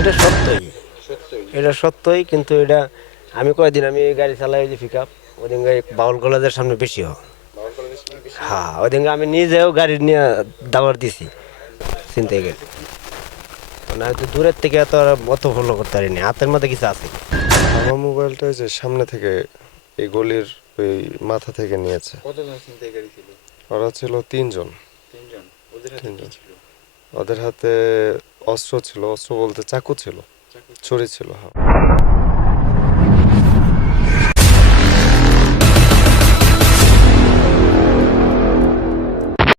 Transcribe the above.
এটা সত্যই। এটা সত্যই কিন্তু এটা আমি কয়দিন আমি এই গাড়ি চালাই যে পিক আপ ওদিন বাউল কলেজের সামনে বেশি হোক হ্যাঁ ওদিন আমি নিজেও গাড়ি নিয়ে দাবার দিছি চিন্তাই গেলে। মানে হয়তো দূরের থেকে এত আর অত ফলো করতে পারিনি হাতের মধ্যে কিছু আছে আমার মোবাইলটা যে সামনে থেকে এই গলির ওই মাথা থেকে নিয়েছে। ওরা ছিল তিনজন। তিনজন। ওদের হাতে কি তিনজন। ছিল ওদের হাতে অস্ত্র ছিল অস্ত্র বলতে চাকু ছিল চাকু ছুরি ছিল হ্যাঁ